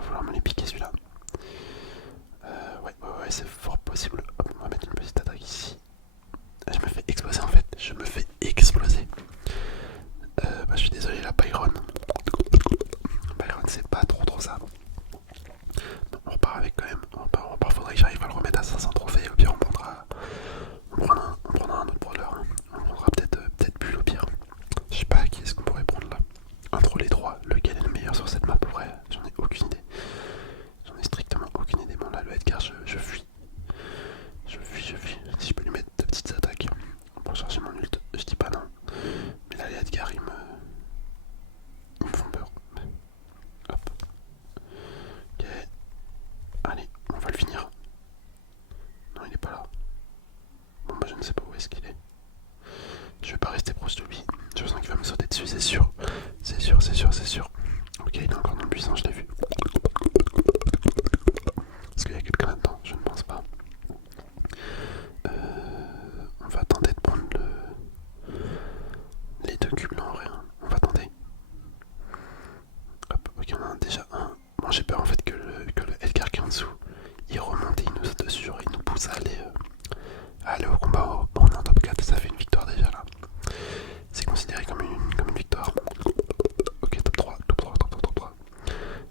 va falloir me les piquer celui-là. Ouais, c'est fort possible. Hop, on va mettre une petite attaque ici. Je me fais exploser en fait, je me fais exploser. Je suis désolé, la Byron. Byron, c'est pas trop ça. Bon, on repart avec quand même. On repart, faudrait que j'arrive à le remettre à 500 trophées. Au pire, on prendra un autre brawler. Hein. On prendra peut-être Bull au pire. Je sais pas qui est-ce qu'on pourrait prendre là. Entre les trois, lequel est le meilleur sur cette map? Vrai, j'en ai aucune idée. J'en ai strictement aucune idée. Bon, là, le Edgar, je fuis. Je fuis. Si je peux lui mettre de petites attaques pour charger mon ult, je dis pas non. Mais là, les Edgar, ils me font peur. Hop. Ok. Allez, on va le finir. Non, il est pas là. Bon, bah, je ne sais pas où est-ce qu'il est. Je vais pas rester proche de lui. Je sens qu'il va me sauter dessus, c'est sûr. C'est sûr. Ok, il est encore dans le buisson, je l'ai vu. Est-ce qu'il y a quelqu'un là-dedans? Je ne pense pas. On va tenter de prendre les deux cubes là en vrai. Hein. On va tenter. Hop, ok, on en a déjà un. Bon, j'ai peur en fait que le Edgar qui est en dessous, il remonte et il nous saute dessus, genre il nous pousse à aller au combat. Bon, on est en top 4, ça fait une victoire déjà là. C'est considéré comme une victoire. Ok, top 3.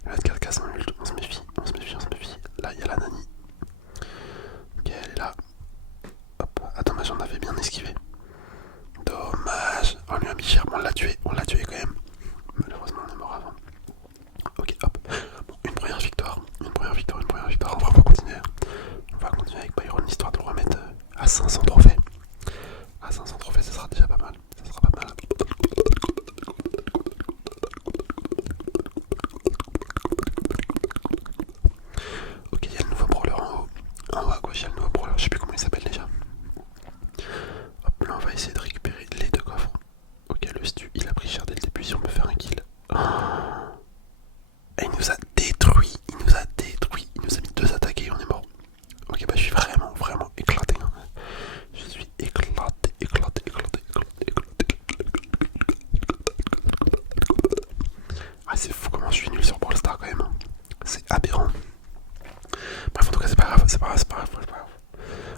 Le Edgar casse un ult, on se méfie. Là, il y a la Nani. Ok, elle est là. Hop, attends, mais j'en avais bien esquivé. Dommage. On lui a mis cher, on l'a tué quand même. Malheureusement, on est mort avant. Ok, hop. Bon, une première victoire. On va continuer. Avec Byron, histoire de le remettre à 500 trophées. À 500 trophées, ça sera déjà pas mal. Ok, il y a le nouveau brawler en haut. En haut à gauche, il y a le nouveau brawler. Je sais plus comment il s'appelle déjà. Hop, là, on va essayer de récupérer les deux coffres. Ok, le stu, il a pris cher dès le début si on peut faire un kill. Oh. Et il nous a détruit. Il nous a mis deux attaques et on est mort. Ok, bah je suis vraiment éclaté. Hein. Je suis éclaté. Ah, c'est fou comment je suis nul sur Brawl Stars quand même. Hein. C'est aberrant. Bref, en tout cas, c'est pas grave.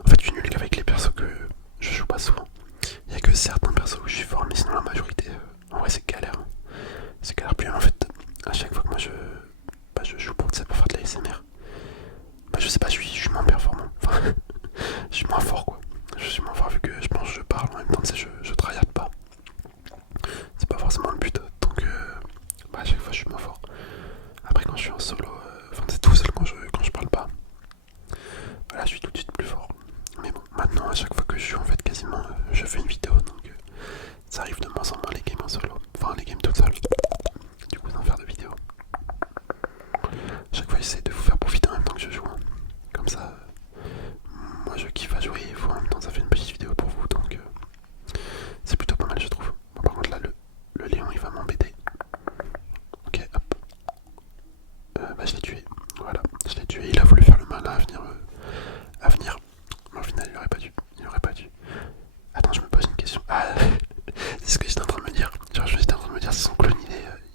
En fait, je suis nul qu'avec les persos que je joue pas souvent. Il y a que certains persos où je suis fort, mais sinon la majorité, en vrai, c'est galère. Hein. C'est galère. Plus en fait, à chaque fois que moi je joue pour faire de la SMR, bah, je sais pas, je suis moins performant. Enfin, je suis moins fort quoi. Je suis moins fort vu que je pense que je parle en même temps, tu sais, je tryhard pas. C'est pas forcément le but. Donc, bah, à chaque fois, je suis moins fort. Après, quand je suis en solo, enfin, c'est tout seul quand je parle pas. Voilà, je suis tout de suite plus fort. Mais bon, maintenant, à chaque fois que je joue, en fait, quasiment, je fais une vidéo. Donc, ça arrive de moins en moins les games en solo. Enfin, les games toutes seules. Du coup, sans faire de vidéo. Chaque fois, j'essaie de vous faire profiter en même temps que je joue. Hein. Comme ça, moi, je kiffe à jouer et vous, en même temps, ça fait une petite vidéo pour vous. Donc, c'est plutôt pas mal, je trouve. Bon, par contre, là, le lion, il va m'embêter. Ok, hop. Bah, je l'ai tué. Voilà, je l'ai tué. Il a voulu faire le malin à venir. Mais au final, il aurait pas dû. Attends, je me pose une question. Ah, c'est ce que j'étais en train de me dire. Genre, j'étais en train de me dire si son clone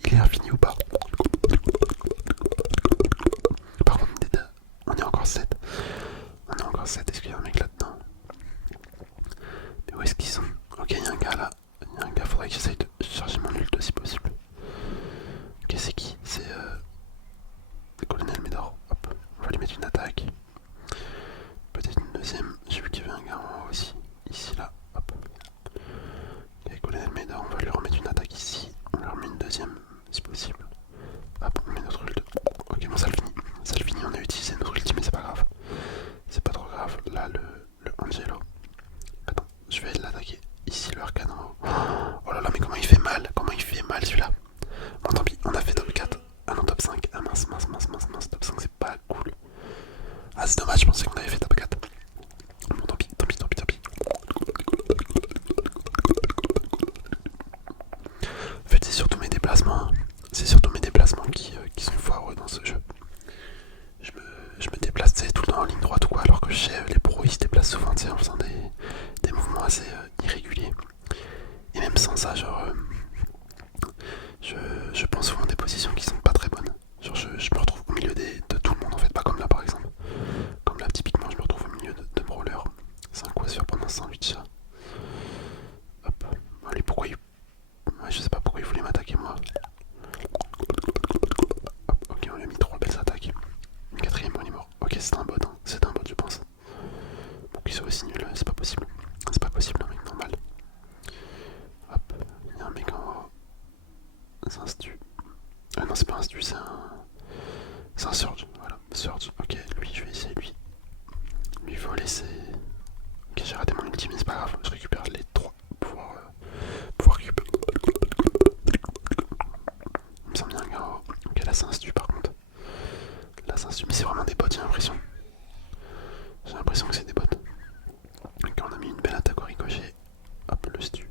il est infini ou pas. Par contre, on est encore 7. Est-ce qu'il y a un mec là-dedans? Mais où est-ce qu'ils sont? Ok, il y a un gars là. Faudrait que j'essaye de charger mon ult si possible. Ok, c'est qui? C'est le colonel Médor. Hop, on va lui mettre une attaque. Peut-être une deuxième. J'ai vu qu'il y avait un gars en haut aussi. Ici, là. Hop. Ok, colonel Médor, on va lui remettre une attaque ici. On lui remet une deuxième si possible. Hop, on met notre ult. Ok, bon, ça le finit. On a utilisé notre ult, mais c'est pas grave. C'est pas trop grave. Là, le Angelo. Attends, je vais l'attaquer. Ici, le arcane en haut. Oh là là, mais comment il fait mal celui-là. Bon, tant pis, on a fait top 4. Ah non, top 5. Ah mince. Top 5, c'est pas cool. Ah, c'est dommage, je pensais qu'on avait fait top 4. Bon, tant pis. En fait, c'est surtout mes déplacements. Hein. C'est surtout mes déplacements qui sont foireux dans ce jeu. Je me déplace tout le temps en ligne droite ou quoi, alors que je sais, les pros ils se déplacent souvent en faisant des mouvements assez irréguliers. Et même sans ça, genre, je prends souvent des positions qui sont pas très bonnes. Genre, je me retrouve au milieu C'est un Surge, voilà. Surge, ok, lui, je vais essayer lui. Lui voler, c'est... Ok, j'ai raté mon ulti, mais c'est pas grave. Je récupère les 3 pour pouvoir cube. Il me semble bien, gars. Ok, là, c'est un stu par contre. Là, c'est un stu, mais c'est vraiment des bots, j'ai l'impression. J'ai l'impression que c'est des bots. Ok, on a mis une belle attaque au ricochet. Hop, le stu.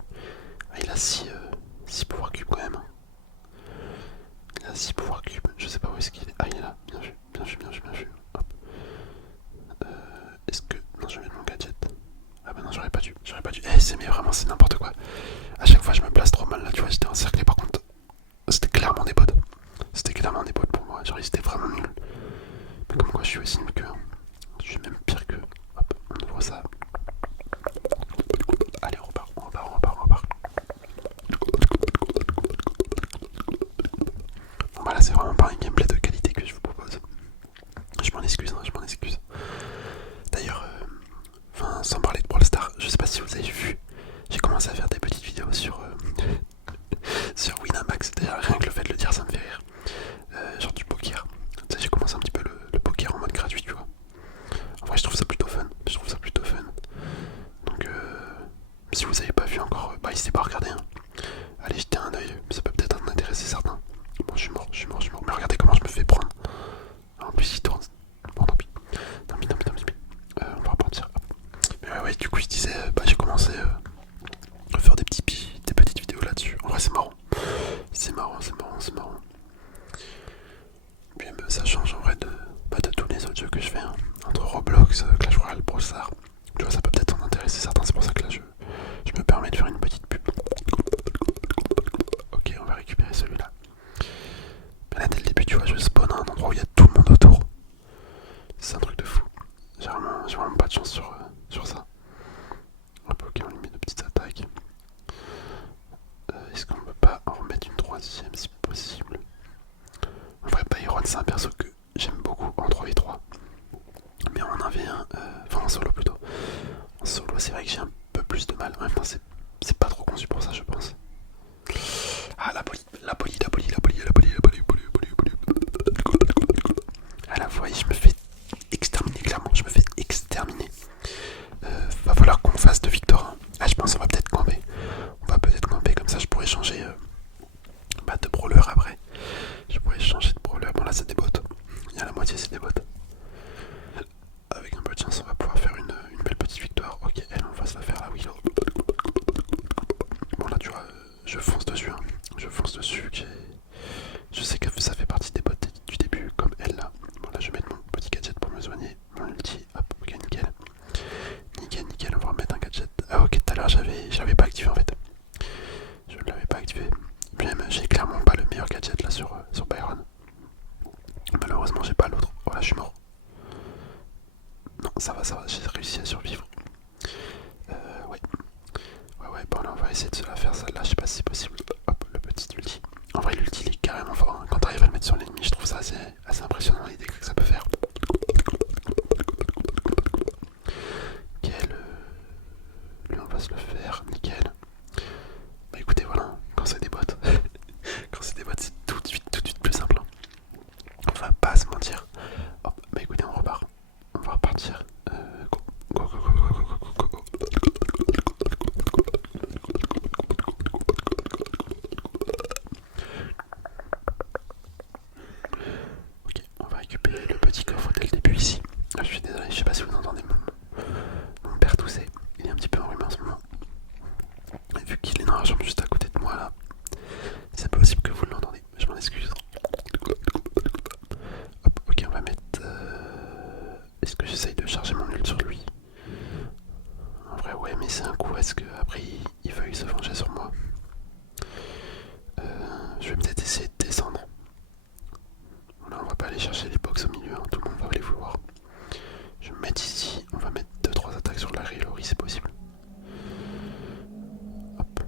Ah, il a 6 pouvoirs cubes quand même. Il a 6 pouvoirs cubes. Je sais pas où est-ce qu'il est. Ah, il est là. Bien vu, bien vu, bien vu, bien vu. Hop. Est-ce que... Non, je vais mettre mon gadget. Ah bah non, j'aurais pas dû. Eh, c'est mais vraiment, c'est n'importe quoi. À chaque fois, je me place trop mal là, tu vois. J'étais encerclé par contre. C'était clairement des bots. C'était clairement des bots pour moi. Genre, ils étaient vraiment nuls. Mais comme quoi, je suis aussi nul qu'eux. Je suis même pire qu'eux. Hop, on ouvre ça. Allez, on repart, on repart, on repart, on repart. Bon bah là, c'est vraiment pas un gameplay de qualité que je vous propose. Je m'en excuse, hein, je m'en excuse. D'ailleurs, enfin, sans parler de Brawl Stars, je sais pas si vous avez vu, j'ai commencé à faire des petites vidéos sur sur Winamax. D'ailleurs, rien que le fait de le dire, ça me fait rire. Genre du poker. Tu sais, j'ai commencé un petit peu le poker en mode gratuit, tu vois. En vrai, je trouve ça plutôt fun. Donc, si vous avez pas vu encore, bah, n'hésitez pas à regarder. Hein. Allez, jetez un oeil, ça peut peut-être en intéresser certains. Bon, je suis mort. Mais regardez comment je me fais prendre. En plus, il tourne. Bon, tant pis. On va repartir. Mais ouais, du coup, je disais, bah, j'ai commencé à faire des petites vidéos là-dessus. En vrai, c'est marrant. C'est marrant. Puis même, ça change en vrai de tous les autres jeux que je fais. Hein. Entre Roblox, Clash Royale, Brawl Stars. Tu vois, ça peut peut-être en intéresser certains. C'est pour ça que là, je me permets de faire une petite pub. Ok, on va récupérer celui-là. Mais là, dès le début, tu vois, je spawn à un endroit où il y a tout le monde autour. C'est un truc de fou. J'ai vraiment pas de chance sur ça. Hop, ok, on lui met de petites attaques. Est-ce qu'on peut pas en remettre une troisième si possible? En vrai, Byron, c'est un perso que j'aime beaucoup en 3v3. Mais en 1v1, enfin en solo plutôt. En solo, c'est vrai que j'ai un peu plus de mal. En même temps, c'est pas trop conçu pour ça, je pense. Ah, la poli. À la fois, je me fais exterminer, clairement. Je me fais exterminer. Va falloir qu'on fasse de victoire. Ah, je pense qu'on va peut-être camper. Comme ça, je pourrais changer de brawler après. Je pourrais changer de brawler. Bon, là, c'est des bots. Il y a la moitié, c'est des bots. Avec un peu de chance, on va pouvoir faire une belle petite victoire. Ok, elle, on va se la faire la Willow. Bon, là, tu vois, je fonce dessus. Hein. Je sais que ça fait partie des bots du début, comme elle là. Bon, là, je vais mettre mon petit gadget pour me soigner. Mon ulti, hop, ok, nickel. Nickel, on va remettre un gadget. Ah, ok, tout à l'heure, j'avais pas activé en fait. Je ne l'avais pas activé. Même, j'ai clairement pas le meilleur gadget là sur Byron. Malheureusement, j'ai pas l'autre. Voilà, je suis mort. Non, ça va, j'ai réussi à survivre. Ouais. Bon là on va essayer de se la faire celle-là, je sais pas si c'est possible. Hop, le petit ulti. En vrai l'ulti il est carrément fort, hein. Quand t'arrives à le mettre sur l'ennemi, je trouve ça assez impressionnant les dégâts que ça peut faire. Nickel. Lui on va se le faire, nickel. Bah écoutez voilà, quand c'est des bots, c'est tout de suite plus simple. Hein. On va pas se mentir. Hop, bah écoutez on repart. On va repartir. Go. Ok, on va récupérer le petit coffre dès le début ici. Ah, je suis désolé, je sais pas si vous entendez mon père tousser. Il est un petit peu enrhumé en ce moment. Et vu qu'il est dans la chambre juste à côté de moi là, c'est possible que vous l'entendez. Je m'en excuse. Hop, ok, on va mettre... Est-ce que j'essaye de charger mon ult sur lui? En vrai, ouais, mais c'est un coup. Est-ce qu'après il veuille se venger sur moi? Je vais peut-être essayer de descendre. Là, on va pas aller chercher les box au milieu, hein. Tout le monde va les vouloir. Je vais me mettre ici. On va mettre 2-3 attaques sur la Rilori, c'est possible. Hop.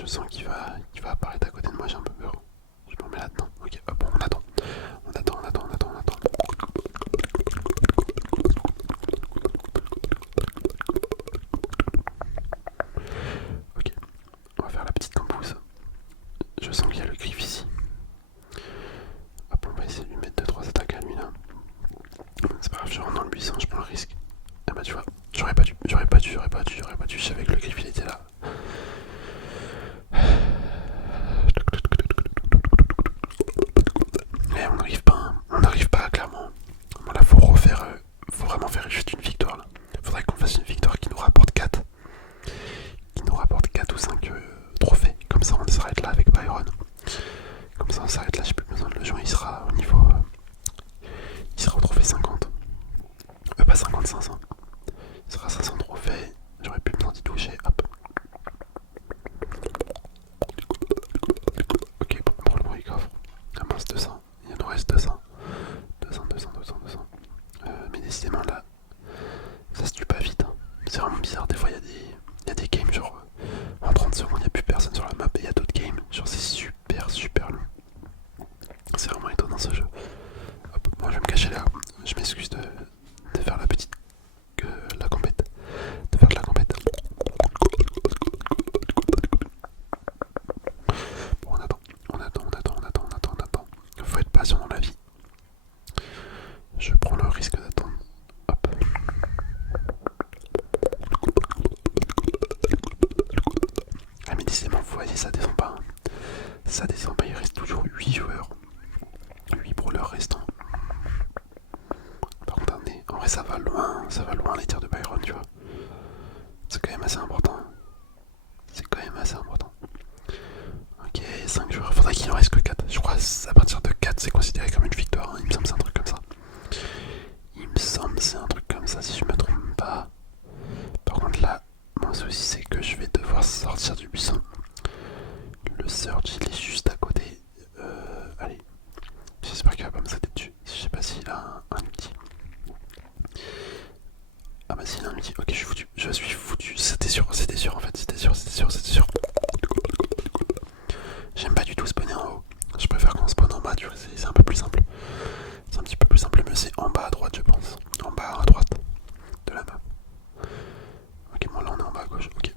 je sens qu'il va apparaître à côté de moi, j'ai un peu peur. Je me remets là-dedans. Ok, hop, on attend. On attend, on attend, on attend, on attend. Ok, on va faire la petite tambouze. Je sens qu'il y a le griffe ici. Hop, on va essayer de lui mettre 2-3 attaques à lui là. C'est pas grave, je rentre dans le buisson, je prends le risque. Ah bah tu vois, j'aurais pas dû, je savais que le griffe il était là. Mais on n'arrive pas clairement. Bon, là faut refaire, faut vraiment faire juste une victoire là. Faudrait qu'on fasse une victoire qui nous rapporte 4. Qui nous rapporte 4 ou 5 trophées. Comme ça on s'arrête là avec Byron. Comme ça on s'arrête là, j'ai plus besoin de le jouer, il sera au niveau... il sera au trophée 50. Pas 50, 500. Il sera 500 trophées, j'aurais plus besoin d'y toucher, hop. Ok, bon, pour le premier coffre. Ah mince, 200, il nous reste 200. 200. Mais décidément là, ça se tue pas vite. Hein. C'est vraiment bizarre, des fois il y a des games genre en 30 secondes il n'y a plus personne sur la map et il y a d'autres games, genre c'est super long. C'est vraiment étonnant ce jeu. Hop, moi je vais me cacher là, je m'excuse de faire la petite... la compète. De faire de la compète. Bon, on attend. Faut être patient dans la vie. Je prends le risque d'attendre. Hop. Ah mais décidément, vous voyez, ça descend pas. Hein. Ça descend pas, il reste toujours 8 joueurs. 8 brawlers restants. Par contre, en vrai ça va loin les tirs de Byron, tu vois. C'est quand même assez important. Ok, 5 joueurs, faudrait qu'il en reste que 4. Je crois à partir de 4 c'est considéré comme une victoire, hein. Il me semble c'est un truc comme ça. Si je me trompe pas. Par contre là, mon souci c'est que je vais devoir sortir du buisson. Le Surge il est juste à côté. Allez, j'espère qu'il va pas me sauter dessus. Je sais pas s'il a un ulti. Ah bah s'il a un ulti, ok je suis foutu. C'était sûr en fait, c'était sûr. J'aime pas du tout spawner en haut. Je préfère qu'on spawn en bas, tu vois, c'est un peu plus simple. C'est un petit peu plus simple, mais c'est en bas à droite je pense. En bas à droite de la map. Ok, bon là on est en bas à gauche. Ok,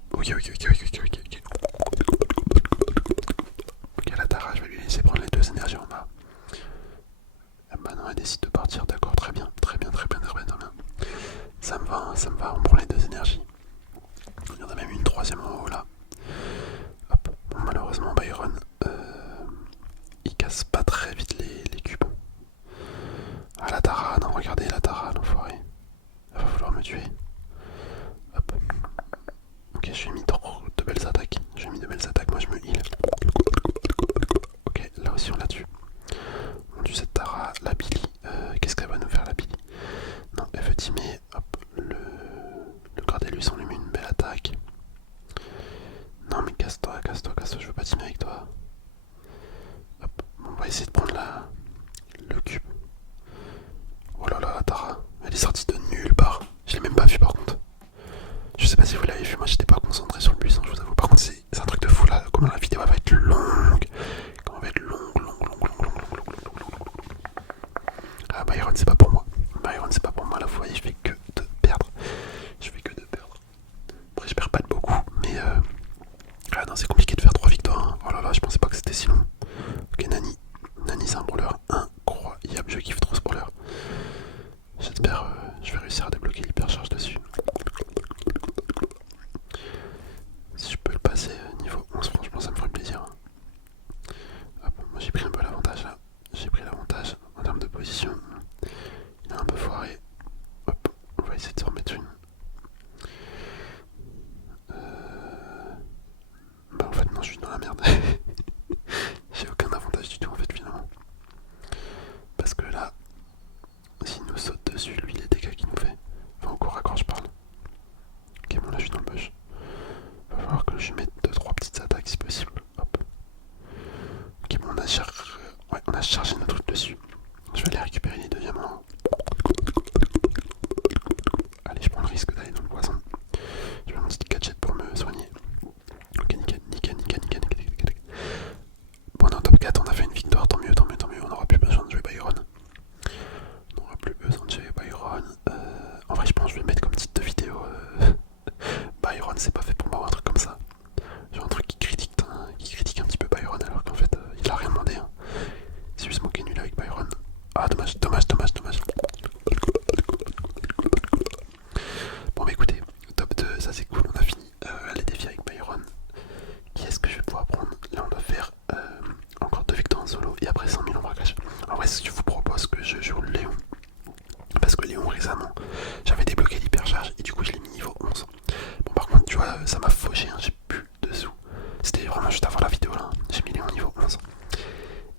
vraiment juste avoir la vidéo là. J'ai mis Léon niveau 11.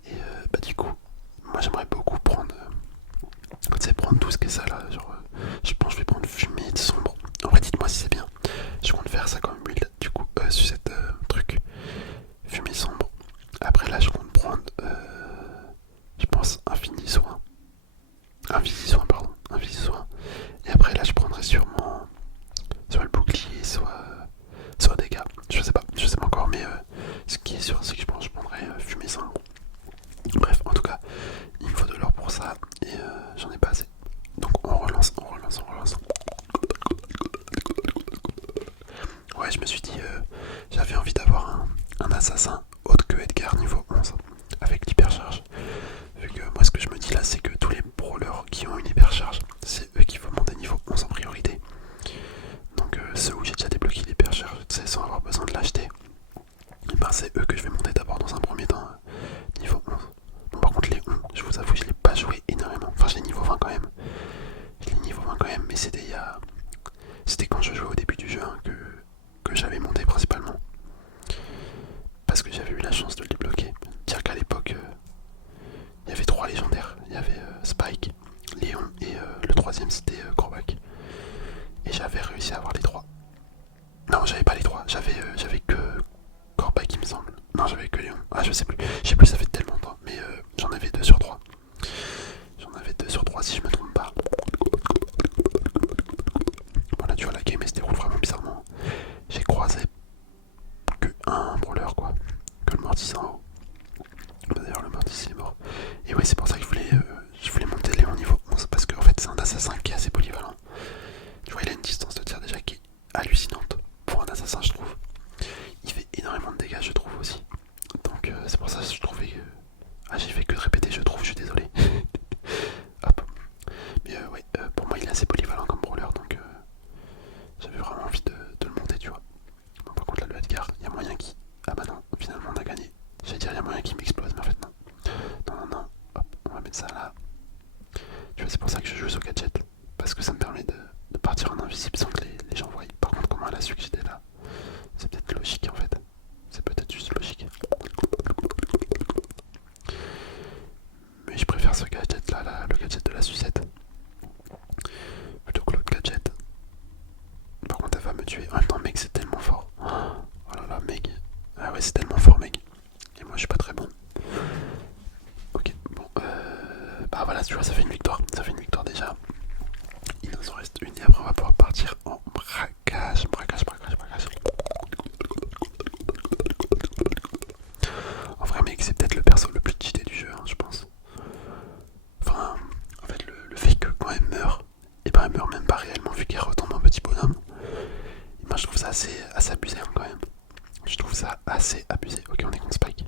Et bah du coup, moi j'aimerais beaucoup prendre, tu sais, prendre tout ce que ça là. Genre, je pense que je vais prendre fumée de sombre. En vrai, dites-moi si c'est bien. Je compte faire ça comme build du coup sur cette truc. Fumée sombre. Après là, je compte prendre, je pense, infini soin. Invisi soin, pardon. Invisi soin. Et après là, je prendrai sûrement soit le bouclier, soit dégâts. Je sais pas encore, mais ce qui est sûr, c'est que je pense que je prendrai fumée sombre. Bref, en tout cas, il me faut de l'or pour ça et j'en ai pas assez. Donc on relance. Ouais, je me suis dit, j'avais envie d'avoir un assassin autre que Edgar niveau 11 avec l'hypercharge. Vu que moi, ce que je me dis là, c'est que tous les brawlers qui ont une hypercharge, c'est eux qui vont monter niveau 11 en priorité. Donc ceux où j'ai déjà débloqué l'hypercharge, tu sais, sans avoir besoin de l'acheter, et ben c'est eux que je vais monter d'abord dans un premier temps, niveau 11. Bon, par contre, Léon, je vous avoue, je l'ai pas joué énormément. Enfin, je l'ai niveau 20 quand même. Je l'ai niveau 20 quand même, mais c'était c'était quand je jouais au début du jeu hein, que j'avais monté principalement. Parce que j'avais eu la chance de le débloquer. Dire qu'à l'époque, il y avait 3 légendaires. Il y avait Spike, Léon et le troisième c'était Corbac. Et j'avais réussi à avoir les 3. Non, j'avais pas les 3. J'avais que Corbac, il me semble. Non, j'avais que Léon. Ah, je sais plus. Je sais plus, ça fait tellement de temps. Mais j'en avais 2 sur 3. J'en avais 2 sur 3 si je me trompe pas. Bon, là, tu vois, la game elle se déroule vraiment bizarrement. J'ai croisé que un brawler, quoi. Que le mortis en haut. D'ailleurs, le mortis il est mort. Et ouais, c'est pour ça que je voulais monter Léon niveau 11. Parce qu'en fait, c'est un assassin qui est assez polyvalent. Tu vois, il a une distance de tir déjà qui est hallucinante. Pour un assassin, je trouve. Il fait énormément de dégâts, je trouve aussi. Donc, c'est pour ça que je trouvais que. Ah, j'ai fait que de répéter, je trouve, je suis désolé. Hop. Mais ouais, pour moi, il est assez polyvalent comme brawler. Donc, j'avais vraiment envie de le monter, tu vois. Bon, par contre, là, le Edgar, il y a moyen qui. Ah bah non, finalement, on a gagné. J'allais dire, il y a moyen qui m'explose, mais en fait, non. Non. Hop, on va mettre ça là. Tu vois, c'est pour ça que je joue au gadget. Parce que ça me permet de partir en invisible sans que les gens voient. Par contre, comment elle a su que j'étais là? C'est peut-être logique en fait. C'est peut-être juste logique. Mais je préfère ce gadget là, le gadget de la sucette. Plutôt que l'autre gadget. Par contre, elle va me tuer. En même temps, mec, c'est tellement fort. Oh là là, mec. Ah ouais, c'est tellement fort, mec. Et moi, je suis pas très bon. Ok, bon. Bah voilà, tu vois, ça fait une victoire. Ça fait une victoire déjà. Il nous en reste une et après, on va pouvoir partir en braquage. En vrai, mec, c'est peut-être le perso le plus cheaté du jeu, hein, je pense. Enfin, en fait, le fait que quand elle meurt, et ben elle meurt même pas réellement vu qu'elle retombe en petit bonhomme. Et ben je trouve ça assez abusé hein, quand même. Je trouve ça assez abusé. Ok, on est contre Spike.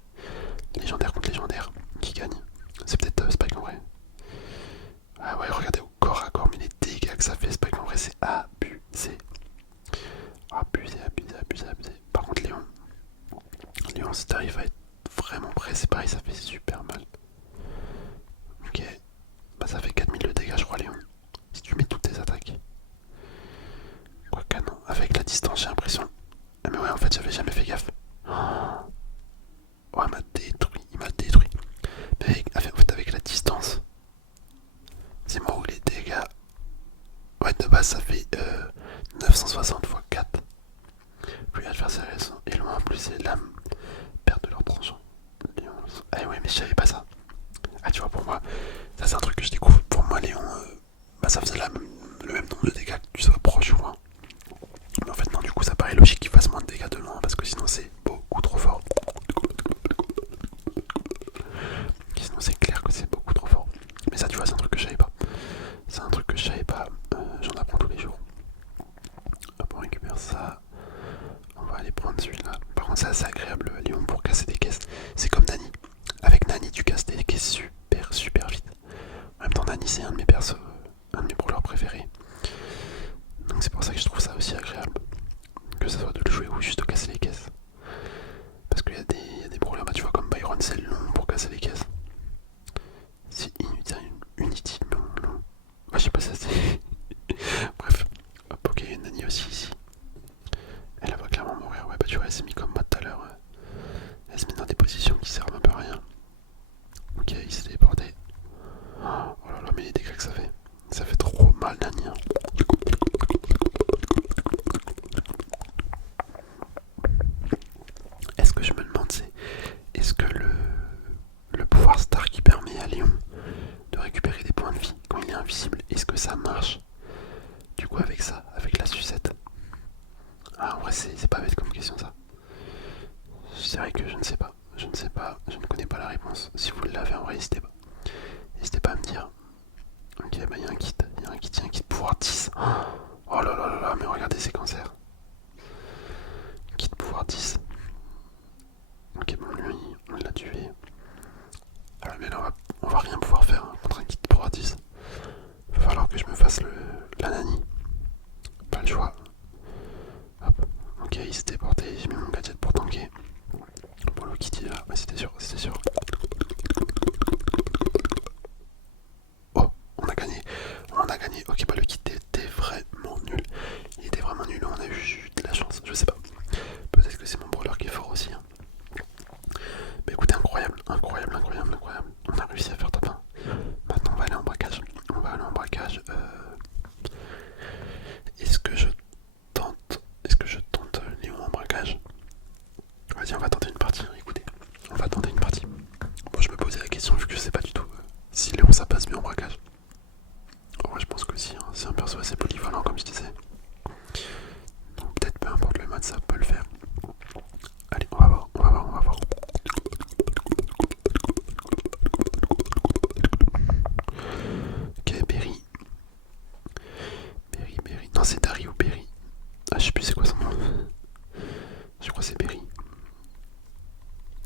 Légendaire contre légendaire. Qui gagne? C'est peut-être Spike en vrai. Ah ouais, regardez au corps à corps, mais les dégâts que ça fait Spike en vrai, c'est abusé. Abusé. Par contre, Léon, si t'arrives à être vraiment près, c'est pareil, ça fait super mal. Ok, bah ça fait 4000 de dégâts, je crois, Léon. Si tu mets toutes tes attaques. Quoi canon, avec la distance, j'ai l'impression. Ah, mais ouais, en fait, j'avais jamais fait gaffe. Oh, il m'a détruit. Mais en fait, avec la distance, c'est moi où les dégâts. Ouais, de base, ça fait 960 x 4. Plus l'adversaire est loin, plus les lames perdent leur tranchant. Ah ouais, mais je savais pas ça. Ah, tu vois, pour moi, ça c'est un truc que je découvre. Pour moi, Léon, bah ça faisait le même nombre de dégâts que tu sois proche ou loin. Mais en fait, non, du coup, ça paraît logique qu'il fasse moins de dégâts de loin parce que sinon, c'est beaucoup trop fort. Sinon, c'est clair que c'est beaucoup trop fort. Mais ça, tu vois, c'est un truc que je savais pas. C'est un truc que je savais pas. J'en apprends tous les jours. Hop, on récupère ça. On va aller prendre celui-là. Par contre, c'est assez agréable, Léon, pour casser des caisses. C'est comme Nani. Avec Nani, tu casses des caisses super vite. En même temps, Nani, c'est un de mes persos, un de mes brawlers préférés. Donc, c'est pour ça que je trouve ça aussi agréable. Que ce soit de le jouer ou juste de casser les caisses. Parce Je ne sais pas, je ne connais pas la réponse. Si vous l'avez en vrai, n'hésitez pas. N'hésitez pas à me dire. Ok, bah il y a un kit, il y a un kit pouvoir 10. Oh là là là là, mais regardez ces cancers. Kit pouvoir 10. Ok, bon, lui, on l'a tué. Ah, mais là, on va rien pouvoir faire contre un kit pouvoir 10. Il va falloir que je me fasse la nani. Pas le choix. Hop. Ok, il s'est déporté, j'ai mis mon gadget pour tanker. Bon, le kit il est là, ouais, c'était sûr, c'était sûr. Oh, on a gagné. On a gagné. Ok, bah le kit était vraiment nul. Il était vraiment nul, on a eu de la chance, je sais pas. Peut-être que c'est mon brawler qui est fort aussi. Hein. Mais écoutez, incroyable, incroyable, incroyable, incroyable. On a réussi à faire top 1. Maintenant, on va aller en braquage. On va aller en braquage. Est-ce que je tente Léon en braquage? Vas-y, on va tenter une partie. Écoutez, on va tenter une partie. Bon, je me posais la question vu que je sais pas du tout si Léon ça passe bien en braquage. En vrai, je pense que si. Hein. C'est un perso assez polyvalent, comme je disais. Donc, peut-être peu importe le mode, ça peut le faire. Allez, on va voir, on va voir, on va voir. Ok, Berry. Berry. Non, c'est Dari ou Berry. Ah, je sais plus c'est quoi son nom. Je crois que c'est Berry.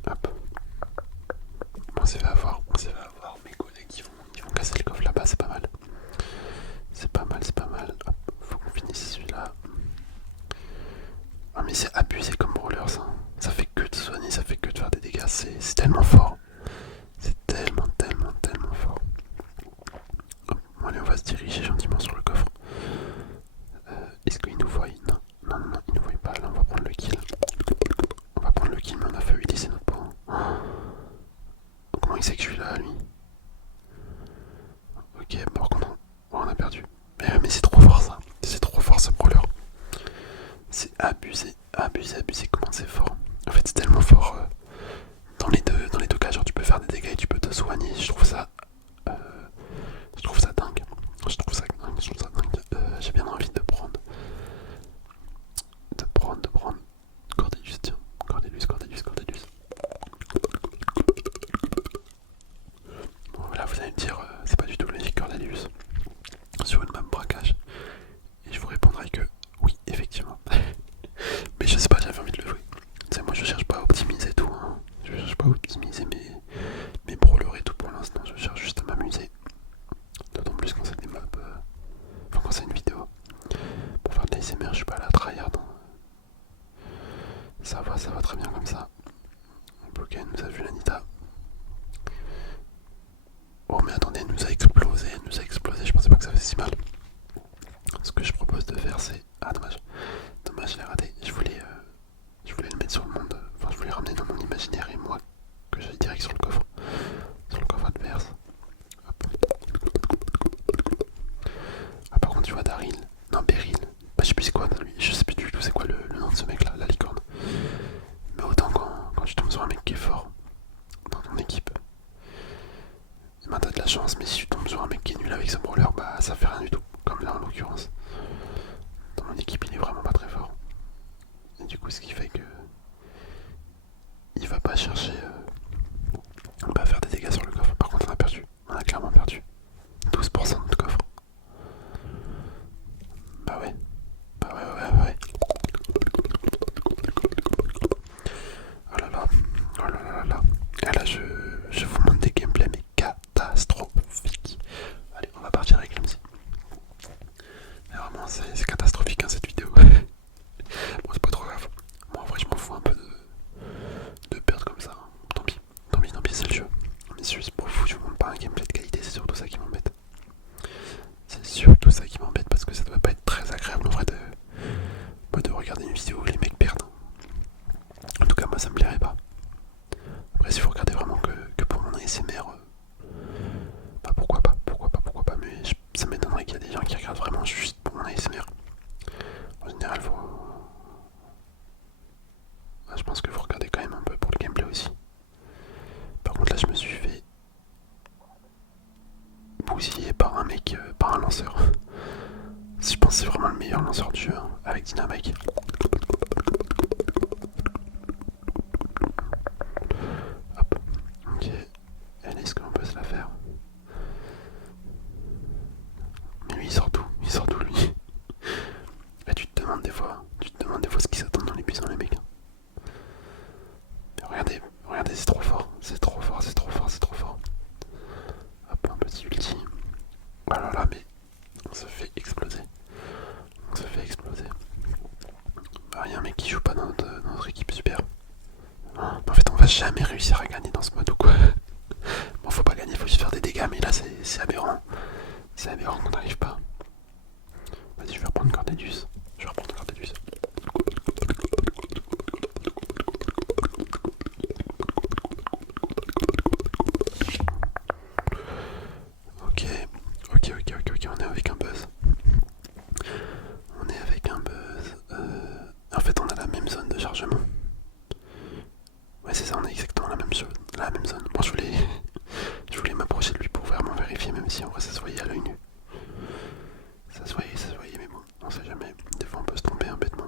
Hop. On s'est fait avoir, on s'est fait avoir. Mes collègues ils vont casser le coffre là-bas, c'est pas mal. C'est pas mal, c'est pas mal. Hop, faut qu'on finisse celui-là. Ah mais c'est abusé comme brawler ça. Ça fait que de soigner, ça fait que de faire des dégâts. C'est tellement fort. C'est tellement, tellement, tellement fort. Hop, bon, allez, on va se diriger gentiment sur le coffre. Est-ce qu'il nous voit? Non, non, non, il nous voit pas. Là, on va prendre le kill. On va prendre le kill, mais on a fait utiliser notre point. Comment il sait que je suis là, lui? Ok, par contre, on a perdu. Mais c'est trop fort ça. C'est trop fort ce brawler. C'est abusé, abusé, abusé. Comment c'est fort. En fait, c'est tellement fort. Dans les deux cas, genre tu peux faire des dégâts et tu peux te soigner. Je trouve ça dingue. Je trouve ça dingue. J'ai bien envie de prendre. Cordelius, tiens. Cordelius. Bon, voilà, vous allez me dire, c'est pas du tout logique Cordelius. Sur une map braquage. Et je vous répondrai que oui, effectivement. Mais je sais pas, j'avais envie de le jouer. Tu sais, moi je cherche pas à optimiser tout. Hein. Je cherche pas à optimiser mes brawlers et tout pour l'instant. Je cherche juste à m'amuser. D'autant plus quand c'est des maps. Enfin, quand c'est une vidéo. Pour faire de l'ASMR, je suis pas là à tryhard. Hein. Ça va très bien comme ça. Ok, elle nous a vu l'Anita. Oh, mais attendez, elle nous a explosé. Je pensais pas que ça faisait si mal. Ce que je propose de faire, c'est. Ah, dommage. Dommage, je l'ai raté. Je voulais le mettre sur le monde. Enfin, je voulais ramener dans mon imaginaire et moi que j'aille direct sur le coffre. Sur le coffre adverse. Hop. Ah, par contre, tu vois Daryl. Non, Beryl. Bah, je sais plus c'est quoi lui. Je sais plus du tout c'est quoi le nom de ce mec là, la licorne. Mais autant quand tu tombes sur un mec qui est fort dans ton équipe, et bah t'as de la chance. Mais si tu tombes sur un mec qui est nul avec son brawler, bah ça fait rien du tout. Comme là en l'occurrence. Dans mon équipe, il est vraiment pas très fort. Et du coup, ce qui fait que il va pas chercher. On va faire des dégâts sur le coffre. Par contre, on a perdu. On a clairement perdu. 12% de notre coffre. Bah ouais. Ouais. Oh là là. Oh là là là là. Et là, je vous montre des gameplays mais catastrophiques. Allez, on va partir avec Clumsy. Mais vraiment, c'est catastrophique hein, cette vidéo. Bon, c'est pas trop grave. Moi, en vrai, je m'en fous un peu de perdre comme ça. Tant pis, c'est le jeu. Mais c'est juste pour vous, je vous montre pas un gameplay de qualité, c'est surtout ça qui m'embête. C'est surtout ça qui m'embête parce que ça doit pas être très agréable en vrai de regarder une vidéo où les mecs perdent. En tout cas, moi ça me plairait pas. Après, si vous regardez vraiment que pour mon ASMR, bah pourquoi pas, mais ça m'étonnerait qu'il y a des gens qui regardent vraiment juste pour mon ASMR. En général, je pense que vous regardez quand même un peu pour le gameplay aussi. Par contre, là, je me suis fait bousiller par un mec, par un lanceur. Je pense que c'est vraiment le meilleur lanceur du jeu, hein, avec Dynamite. va jamais réussir à gagner dans ce mode ou quoi. Bon, faut pas gagner, faut juste faire des dégâts, mais là c'est aberrant. C'est aberrant qu'on n'arrive pas. Vas-y, je vais reprendre Cordelius. Je vais reprendre Cordelius. Ok, ok, on est avec un buzz. On est avec un buzz. En fait, on a la même zone de chargement. Ouais, c'est ça, on a exactement la même chose, la même zone. Bon, je voulais m'approcher de lui pour vraiment vérifier, même si en vrai ça se voyait à l'œil nu. Ça se voyait, mais bon, on sait jamais. Des fois on peut se tromper un bêtement.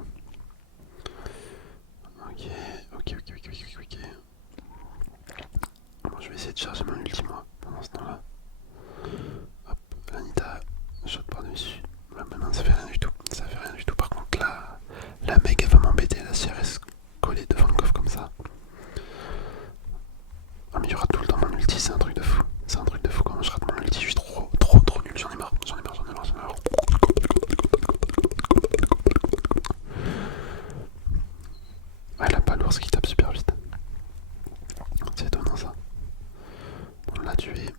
Ok. Bon, je vais essayer de charger mon ulti moi pendant ce temps-là. Hop, l'Anita saute par-dessus. Bah, maintenant ça fait rien du tout. Ça fait rien du tout. Par contre, là, la mec elle va m'embêter là si elle reste collée devant le coffre comme ça. Ah, mais il y aura tout le temps mon ulti, c'est un truc de fou. C'est un truc de fou quand je rate mon ulti, je suis trop nul, j'en ai marre. Ouais, elle a pas l'ours qui tape super vite. C'est étonnant ça. On l'a tué,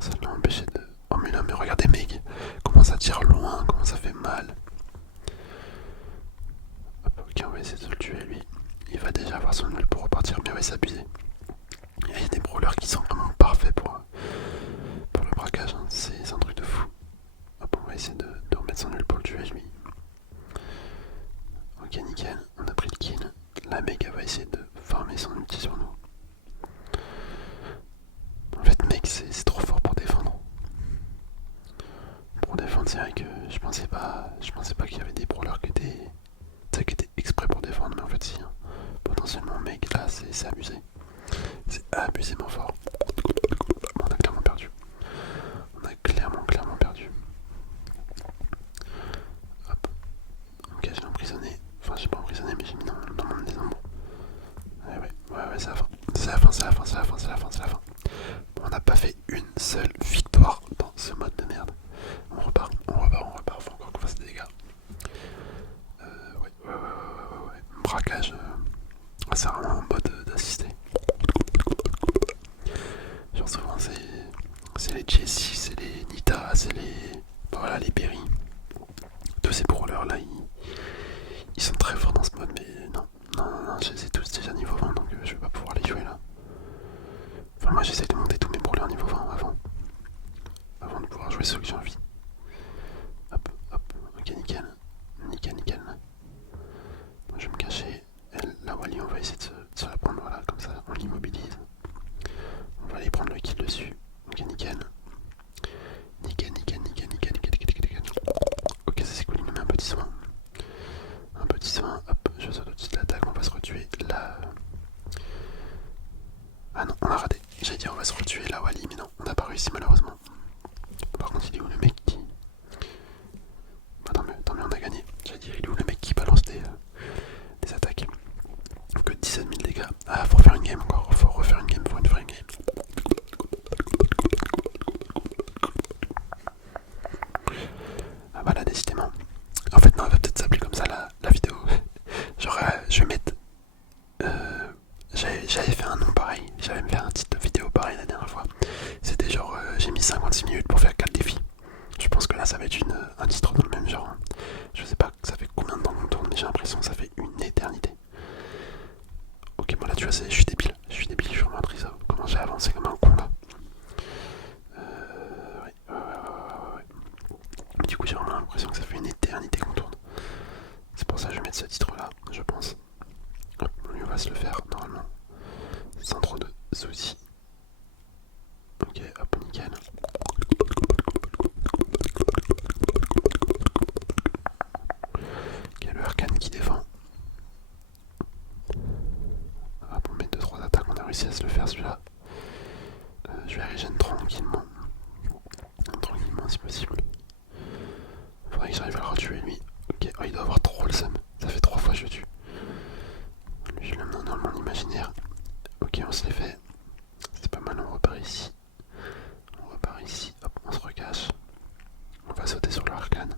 ça l'a empêché de... Oh mais là, mais regardez Meg, comment ça tire loin, comment ça fait mal. Hop, ok, on va essayer de le tuer lui. Il va déjà avoir son nul pour repartir, mais on va s'abuser. Il y a des brawlers qui sont vraiment parfaits pour le braquage, hein. C'est un truc de fou. Hop, on va essayer de remettre son nul pour le tuer lui. Ok, nickel, on a pris le kill. La Meg va essayer de farmer son ulti sur nous. En fait, mec, c'est trop fort pour défendre. Pour défendre, c'est vrai que je pensais pas qu'il y avait des brawlers qui étaient exprès pour défendre, mais en fait, si. Hein. Potentiellement, mec, là, c'est abusé. C'est abusément fort. On a clairement perdu. On a clairement perdu. Hop. Ok, j'ai emprisonné. Enfin, j'ai pas emprisonné, mais j'ai mis dans le monde des ombres. Ouais, c'est la fin. C'est la fin. Bon, on n'a pas fait une seule victoire dans ce mode de merde. On repart. Faut encore qu'on fasse des dégâts. Ouais. Braquage. C'est vraiment un mode d'assister. Genre souvent c'est les Jessie, c'est les Nita, c'est les... Voilà, les Berry. Tous ces brawlers là, ils sont très forts dans ce mode, mais non, je les ai tous déjà niveau 20, donc je vais pas pouvoir les jouer là. Enfin, moi j'essaie de monter tous mes brawlers niveau 20 avant de pouvoir jouer ceux que j'ai envie. Hop, ok, nickel. Moi je vais me cacher. La Wally, on va essayer de se la prendre, voilà, comme ça, on l'immobilise. On va aller prendre le kill dessus. Ok, nickel. Ok, ça c'est cool, il nous met un petit soin. Hop, je saute au-dessus de l'attaque, on va se retuer là. Ah non, on a raté. J'allais dire on va se retuer la Wally, mais non, on n'a pas réussi malheureusement. Par contre, il est où le mec qui... Tant mieux, on a gagné. J'allais dire, il est où le mec qui balance des attaques. Que 17 000 dégâts. Ah, faut refaire une game encore, faut refaire une game, faut une vraie game. Ah voilà, décidément. En fait, non, elle va peut-être s'appeler comme ça la vidéo. Genre, je vais mettre... J'avais fait un nom pareil, j'avais fait un titre de vidéo pareil la dernière fois. C'était genre, j'ai mis 56 minutes pour faire 4 défis. Je pense que là, ça va être un titre dans le même genre. Je sais pas, ça fait combien de temps qu'on tourne, mais j'ai l'impression que ça fait une éternité. Ok, bon là, tu vois, je suis débile, je suis vraiment triste. Comment j'ai avancé comme un con là. Ouais. Du coup, j'ai vraiment l'impression que ça fait une éternité qu'on tourne. C'est pour ça que je vais mettre ce titre là, je pense. Hop, lui, on va se le faire normalement. Sans trop de soucis. Ok, hop, nickel. Ok, le Arcane qui défend. Hop, on met 2-3 attaques, on a réussi à se le faire celui-là. Je vais régénérer tranquillement. Tranquillement si possible. Faudrait que j'arrive à le retuer lui. Ok, oh, il doit avoir trop le seum. Ça fait 3 fois que je le tue. Lui, je le mets dans le monde imaginaire. Ok, on se les fait. C'est pas mal, on repart ici. Hop, on se recache. On va sauter sur le Arcane.